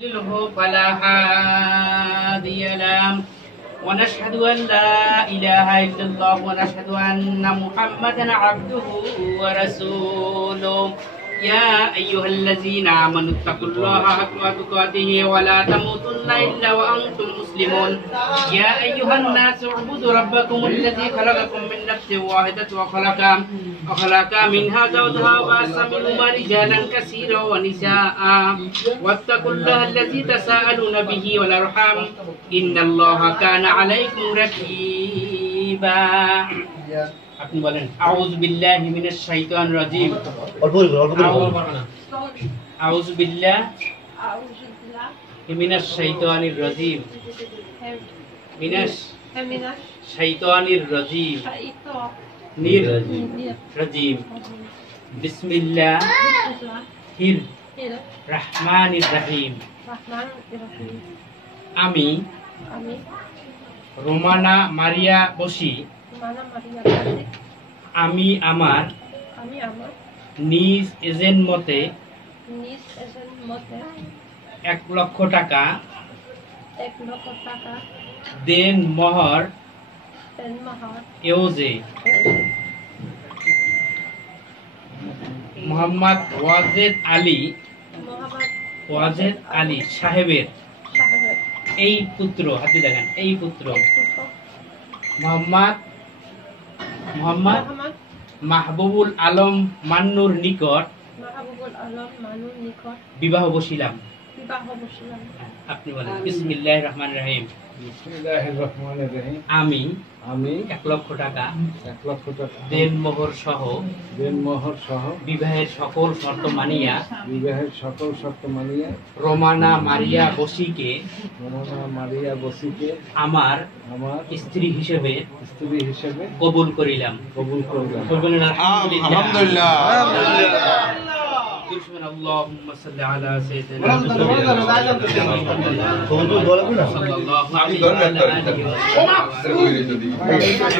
فلا هادي له ونشهد أن لا إله إلا الله ونشهد أن محمدا عبده ورسوله يا أيها الذين آمنوا اتقوا الله حق تقاته ولا تموتن إلا وأنتم مسلمون يا أيها الناس اعبدوا ربكم الذي خلقكم من نفس واحدة وخلق منها زوجها وبث منهما رجالا كثيرا ونساء واتقوا الله الذي تساءلون به والأرحام إن الله كان عليكم رقيبا আপনি বলেন আউযু বিল্লাহি মিনাশ শাইতানির রাজিম আউযু বিল্লাহি মিনাশ শাইতানির রাজিম মিনাশ শাইতানির রাজিম রাজিম বিসমিল্লাহির রহমানির রহিম আমি রোমানা মারিয়া বসি আমি আমার নিজ এজেন্ট মতে 1 লক্ষ টাকা দেন মোহর এওজে মোহাম্মদ ওয়াজেদ আলী সাহেবের এই পুত্র হাতে দেখেন এই পুত্র মোহাম্মদ মাহবুবুল আলম মান্নুর নিকট বিবাহ বসিলাম আপনি বলেন বিসমিল্লাহির রহমানির রহিম আমি 1 লক্ষ টাকা দেন মোহর সহ বিবাহের সকল শর্ত মানিয়া রোমানা মারিয়া বসিকে আমার স্ত্রী হিসেবে কবুল করিলাম আলহামদুলিল্লাহ اللهم صل على سيدنا محمد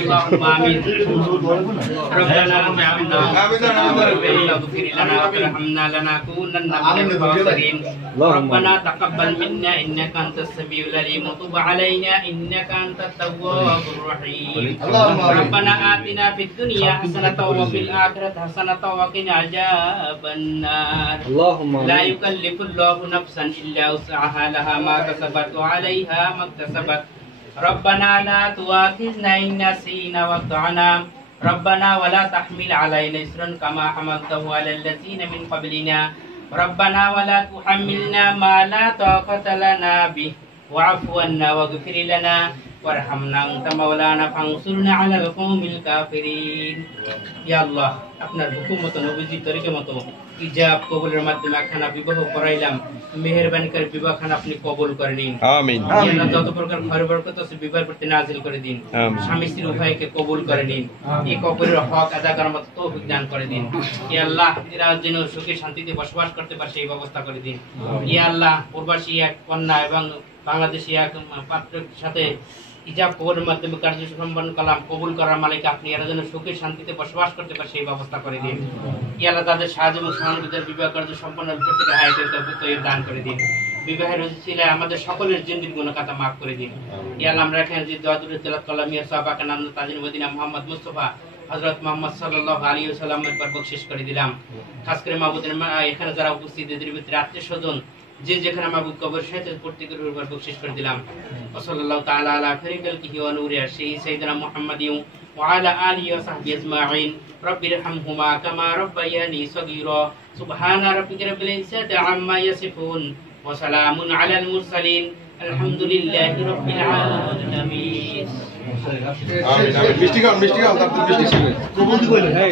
اللهم آمين ربنا اغفر لنا وارحمنا لنكونن من الخاسرين ربنا تقبل منا إنك أنت السميع العليم وتب علينا إنك أنت التواب الرحيم ربنا آتنا في الدنيا حسنة وفي الآخرة حسنة وقنا عذاب النار لا يكلف الله نفسا إلا وسعها لها ما كسبت وعليها ما اكتسبت ربنا لا تؤاخذنا إن نسينا واخطأنا ربنا ولا تحمل علينا إصرا كما حملته على الذين من قبلنا ربنا ولا تحملنا ما لا طاقة لنا به واعف عنا واغفر لنا وارحمنا أنت مولانا فانصرنا على القوم الكافرين يا الله আপনার হুকুম মতো নবীজির তরিকা মতো ইজাব কবুলের মাধ্যমে একখানা বিবাহ করাইলাম মেহেরবানি করে বিবাহখানা আপনি কবুল করে নিন আমিন আল্লাহ যত প্রকার খয়র বরকত আছে বিবাহের প্রতি নাজিল করে দিন স্বামী স্ত্রী উভয়কে কবুল করে নিন এই কবুলের হক আদা করার মতো তৌফিক দান করে দিন ইয়া আল্লাহ এরা যেন সুখে শান্তিতে বসবাস করতে পারে সেই ব্যবস্থা করে দিন ইয়া আল্লাহ প্রবাসী এক কন্যা এবং বাংলাদেশী এক পাত্রের সাথে ইজাব কবুলের মাধ্যমে কার্য সম্পন্ন করলাম কবুল করার মালিক আপনি এরা যেন সুখে শান্তিতে বসবাস করতে পারে সেই ব্যবস্থা করে দিন ইয়া আল্লাহ তাদের সাহায্য এবং সহযোগিতার বিবাহ কার্য সম্পন্ন প্রত্যেককে হায়াতের তৌফিক দান করে দিন বিবাহের উসিলায় আমাদের সকলের জিন্দির গুনাহখাতা maaf করে দিন ইয়া আল্লাহ আমরা এখানে যে দোয়া দুরূদ তেলাওয়াত করলাম ইয়া সাহাবাকে নাম তাজিন মদিনা মুহাম্মদ মুস্তাফা হযরত মুহাম্মদ সাল্লাল্লাহু আলাইহি ওয়াসাল্লামের পর বকশিশ করে দিলাম খাস করে মাহবুবের এখানে যারা উপস্থিত এদের ভিতরে আত্মীয়স্বজন যে যেখানে মাহবুব কবর সাথে প্রত্যেকের উপর বকশিশ করে দিলাম সাল্লাল্লাহু তাআলা আলা খাইরিল কিহি ওয়া নূরি আরশিহি সাইয়্যিদিনা মুহাম্মাদিন ওয়া আলা আলিহি ওয়া সাহবিহি আজমাইন রব্বিরহামহুমা কামা রাব্বায়ানি সগীরা সুবহানা রাব্বিকা রাব্বিল ইজ্জাতি আম্মা ইয়াসিফুন ওয়া সালামুন আলাল মুরসালিন আলহামদুলিল্লাহি রাব্বিল আলামিন আমিন আমিন মিষ্টি খান মিষ্টি খান তারপর মিষ্টি খাবেন কবুল কইলেন হ্যাঁ